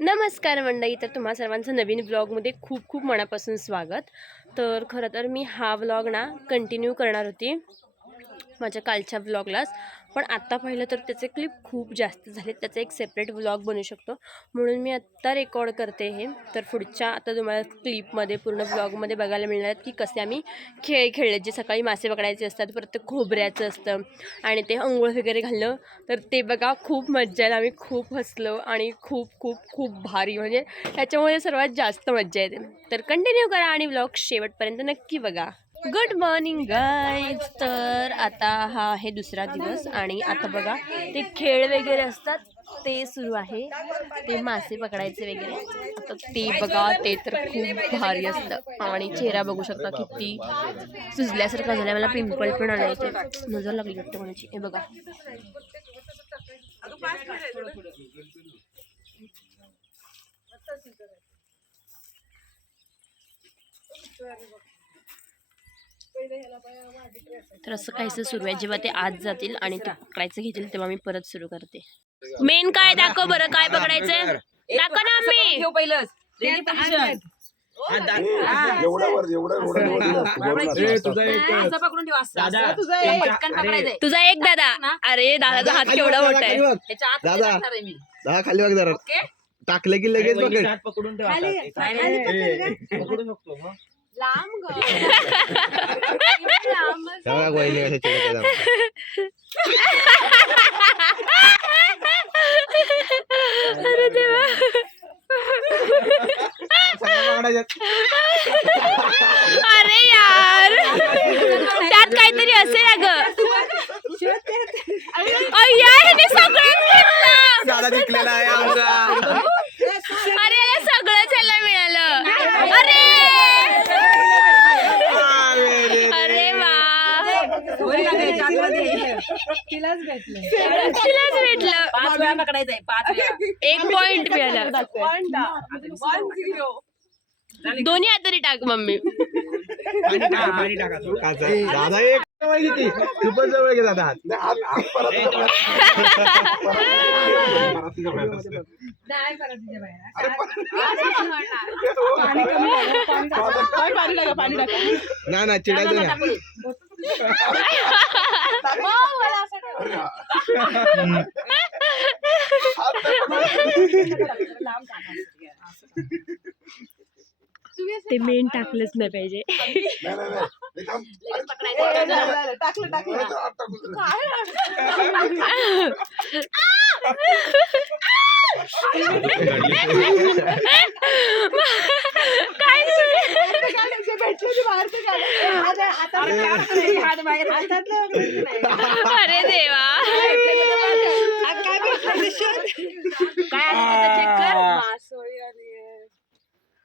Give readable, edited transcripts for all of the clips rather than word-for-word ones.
नमस्कार मंडळी, तर तुम्हा सर्वांचं नवीन व्लॉगमध्ये खूप खूप मनापासून स्वागत. तर खरं तर मी हा व्लॉग ना कंटिन्यू करणार होती माझ्या कालच्या व्लॉगलाच, पण आत्ता पाहिलं तर त्याचे क्लिप खूप जास्त झाले. त्याचा एक सेपरेट व्लॉग बनू शकतो म्हणून मी आत्ता रेकॉर्ड करते हे. तर पुढच्या आता तुम्हाला क्लिपमध्ये पूर्ण व्लॉगमध्ये बघायला मिळणार की कसे आम्ही खेळ खेळले. जे सकाळी मासे पकडायचे असतात, परत ते खोबऱ्याचं असतं आणि ते अंघोळ वगैरे घालणं, तर ते बघा खूप मज्जा आली. आम्ही खूप हसलो आणि खूप खूप खूप भारी, म्हणजे ह्याच्यामध्ये सर्वात जास्त मज्जा येते. तर कंटिन्यू करा आणि व्लॉग शेवटपर्यंत नक्की बघा. Good morning guys. तर आता हा आहे दुसरा दिवस आणि आता बघा ते खेळ वगैरे असतात ते सुरू आहे, ते मासे पकडायचे वगैरे. आता ते बघा, ते तर खूप भारी असतं आणि चेहरा बघू शकता किती सुजल्यासारखं झालं. मला पिंपल पण आलं, ते नजर लागली वाटतं कोणाची. हे बघा, तर असं काहीसं सुरू आहे. जेव्हा ते आत जातील आणि ते पकडायचं घेतील तेव्हा मी परत सुरू करते. मेन काय दाखव बरं, काय पकडायचंय दाखव ना. मी तुझा एक दादा. अरे दादाचा हात केवढा मोठा आहे. दादा खाली बघ जरा, टाकलं की लगेच पकडून ठेवा. अरे देवा. अरे यार, त्यात काहीतरी असेल अगं. यार सगळं जिंकलेला आहे आमचा. अरे याला सगळंच ह्याला मिळालं. अरे अरे वा, तिलाच भेटलं. 5 वेळा पकडायचंय, 5 वेळा. 1 पॉइंट मिळाला. दोन्ही हाताने टाक मम्मी. दादा एक खूपच जवळ घे दादा. ना ना चिडायचं ना. ते मेन टाकलंच नाही पाहिजे. अरे देवा,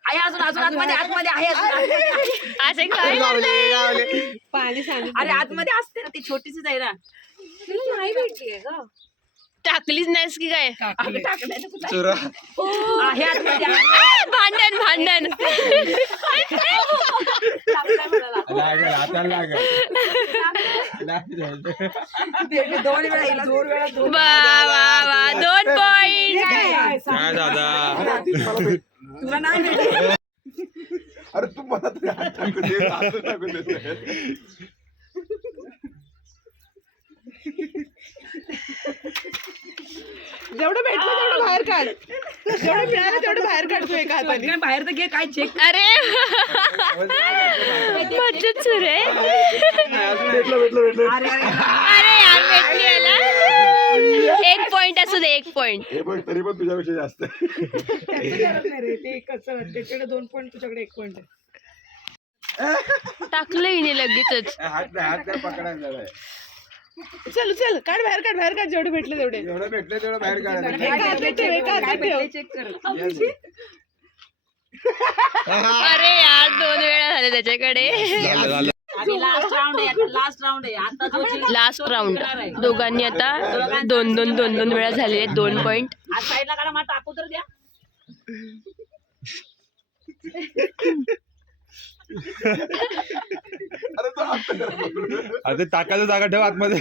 आहे अजून आतमध्ये आहे असे काय पाणी सांग. अरे आतमध्ये असते ना, ती छोटीशीच आहे ना. नाही भेटलीये ग, टाकलीच नाहीस की काय? आहे आतमध्ये. भांडण भांडण. वा वा वा, 2 पॉइंट. तुला नाही भेटली. अरे तू मला तरी हात टाकू दे, हात टाकू दे. जेवढं भेटलं तेवढं बाहेर काढ, जेवढं मिळालं तेवढं बाहेर काढतो एका हाताने. बाहेर तर घे, काय चेक. अरे मज्जाच सुरू आहे. भेटलं. अरे यार, भेटली याला. 1 पॉइंट असू दे, 1 पॉइंट. हे बघ, तरी पण तुझ्यापेक्षा जास्त. ते कसं त्याच्याकडे 2 पॉइंट, तुझ्याकडे 1 पॉइंट आहे. टाकलं हिने लगेचच. हात पकडायला. चल चल, काढ बाहेर काढ, जेवढे भेटले तेवढे. जेवढं भेटलं तेवढं बाहेर एका हातात काढायचं. ठेव, एका हातात ठेव. चेक कर. अरे यार, 2 वेळा झाले त्याच्याकडे. लास्ट राऊंड आहे आता, लास्ट राऊंड आहे आता. Last round. दोघांनी आता 2 वेळा झालेले, 2 पॉइंट. आज साईडला काढा, मला टाकू तर द्या. अरे टाकायला जागा ठेव आतमध्ये.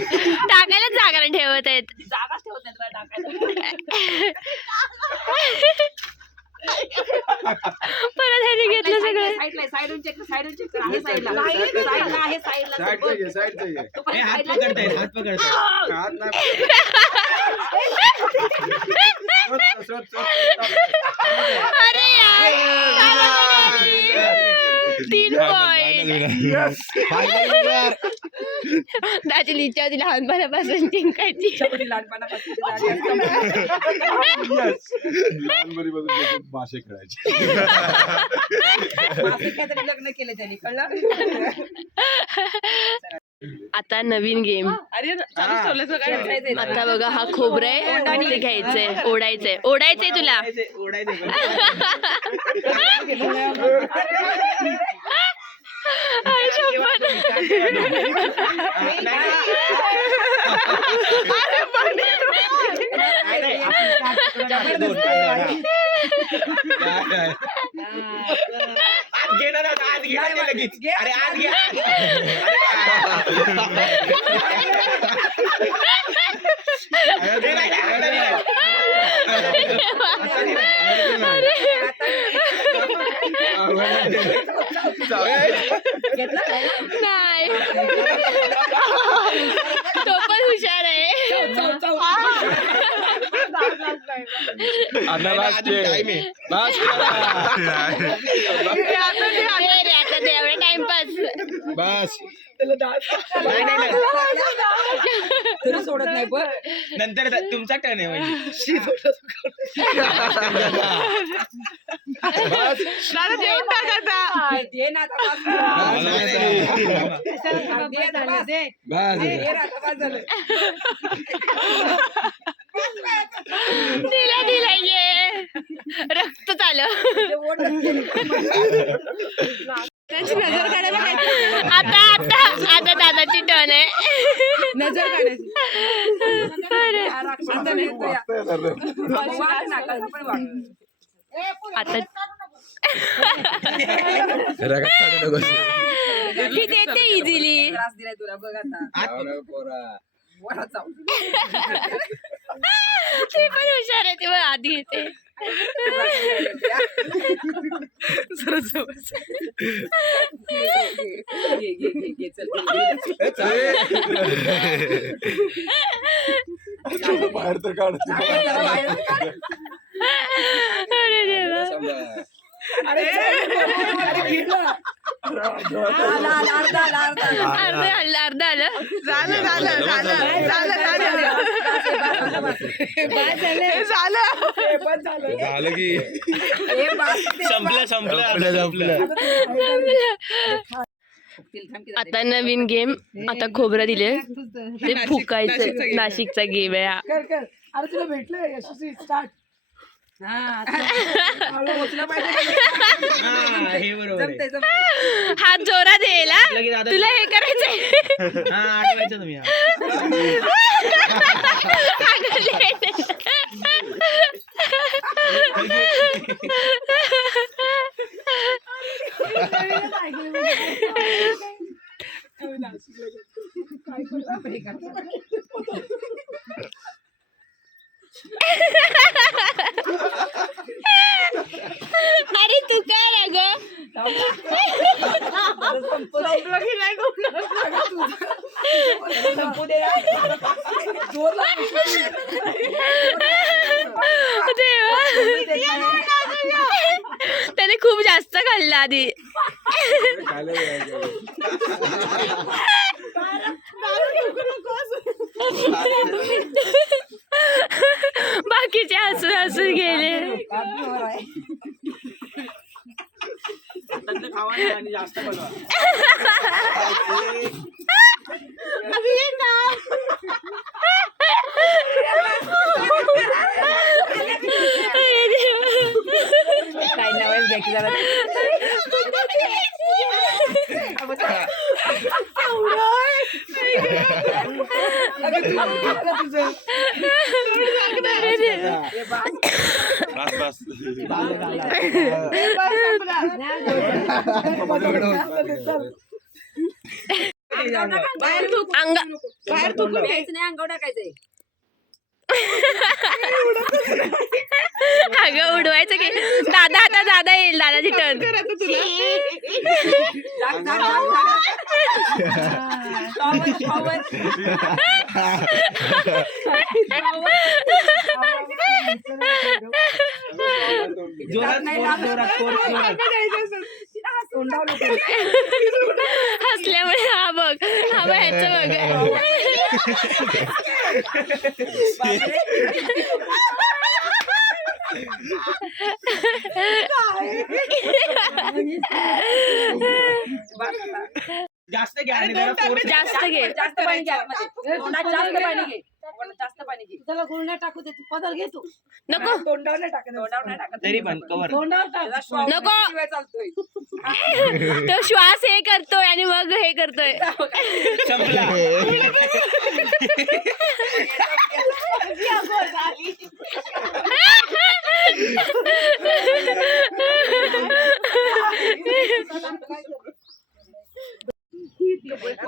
टाकायला जागा ठेवत आहेत. जागाच ठेवत नाही टाकायला. त्यांनी घेतलं सगळं. साईडून चेक कर आहे साईडला आहे साईडला हात पकडताय. हात नाही. 3 पॉइंट. दाची इच्छा होती लहानपणापासून जिंकायची. मासे खेळायचे. लग्न केलं त्यांनी कळलं. आता नवीन गेम. आता बघा हा खोबरं आहे आणि ते घ्यायचंय, ओढायचंय तुला. आई शपथ. नाही तो पण हुशार आहे. आता एवढा टाइमपास. बस सोडत नाही पण नंतर तुमचा टर्न आहे. दे ना दिला ये रक्त चालू. नजर काढायला काय आता दादाची टर्न आहे. नजर काढायची. आता ही देते इझिली. त्रास दिलाय तुला बघ आता ती पण हुशार आहे. ती पण आधी येते. बाहेर तर काढ. अरे देवा. अर्धा आलं. झालं की संपलं. आता नवीन गेम. आता खोबरं दिले ते फुकायचं. नाशिकचा गेम आहे हा. अरे तुला भेटलं यशस्वी स्टार्ट. हात जोरात द्यायला तुला हे करायचंय. तुम्ही अरे तू काय रे ग. त्याने खूप जास्त खाल्लं आधी. बाकीचे हसून हसून गेले. जास्त बाहेर तू नाही अंगावर टाकायचंय. अगं उडवायचं की दादा आता दादा येईल, दादाची टर्न. कर आता तुला. हसल्यामुळे हा बघ ह्याचं बघ. जास्त घ्या आणि दोन जरा टाक force- ना. जास्त घे. जास्त पाणी घे आतमध्ये. तोंडात जास्त पाणी घे. जास्त पाणी घे. त्याला गुळण्या टाकू दे पदर घे तू नको तोंडावर नाही टाकत. तरी पण कवर तोंडावर टाक त्याला श्वास नको. किती वेळ चालतोय. तो श्वास हे करतोय आणि मग हे करतोय. संपला.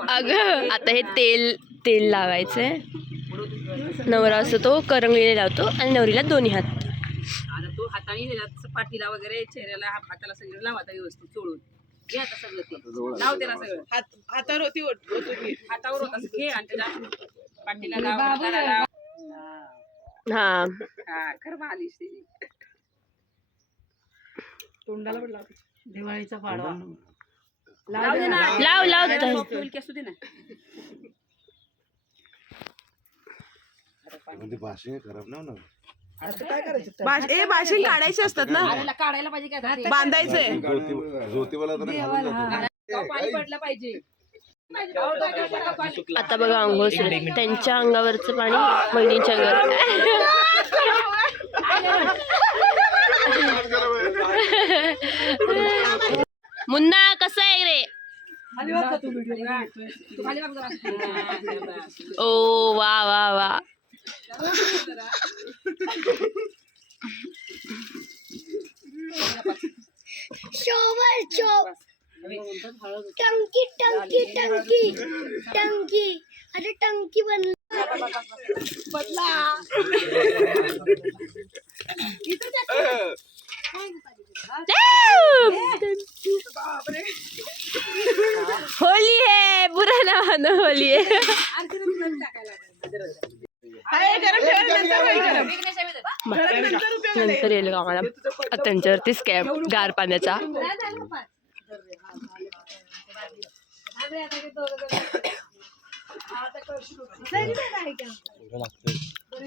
अगं आता हे तेल लावायचंय. नवरा असतो तो करंगलीला लावतो आणि नवरीला दोन्ही हात. आता तू हाताने त्याला पाठीला वगैरे चेहऱ्याला हाताला सगळं लाव आता व्यवस्थित चोळून घे आता सगळं ते लाव त्याला सगळं हातावर होती ओतून घे. हातावर होत असं घे आणि त्याला पाठीला लाव हाताला लाव. हा हा खरं आलीस ते तोंडाला पण लावते. दिवाळीचा पाडवा लाव दे ना. लाव त्याला तर. soft oil की असू दे ना. भाषे खराब ना बाशिंग काढायचे असतात ना, आलेला काढायला पाहिजे काय आता ते? बांधायचंय. ज्योतिबाला तर गाव पाणी पडलं पाहिजे. आता बघा अंघोळ सुरू आहे. त्यांच्या अंगावरचं पाणी बहिणीच्या अंगावर. मुन्ना कसं आहे रे? खाली बघ का तू video? तू खाली बघ जरा. ओ वा वा वा. शोवर शोव टंकी टंकी टंकी टंकी अरे टंकी बनला होली है, बुरा ना मानो, होली है. आहे, गरम ठेवायला नंतर होईल गरम. गरम नंतर उपयोग आहे. नंतर येईल का आम्हाला त्यांच्यावरती स्कॅम गार पाण्याचा.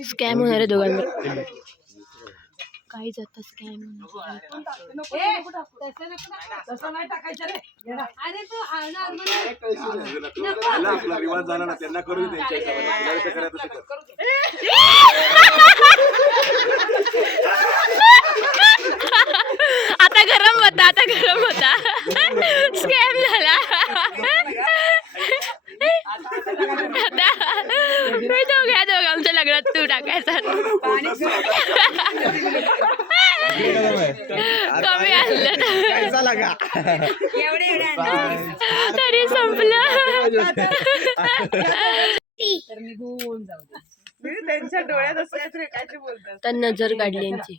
स्कॅम होणार आहे दोघांवर. काही जात स्कॅम. तसं नाही टाकायचं रे. अरे तू आपला रिवाज झाला ना त्यांना करू दे त्यांच्या हिशोबाने. जसं करायचं तसं कर. आता गरम होता स्कॅम झाला. दोघं आमच्या लग्नात तू टाकायचा. कमी आणलं खायचा लागा. तरी संपलं. त्यांच्या डोळ्यात असं काहीतरी काय ते बोलतात. तर नजर काढली यांची.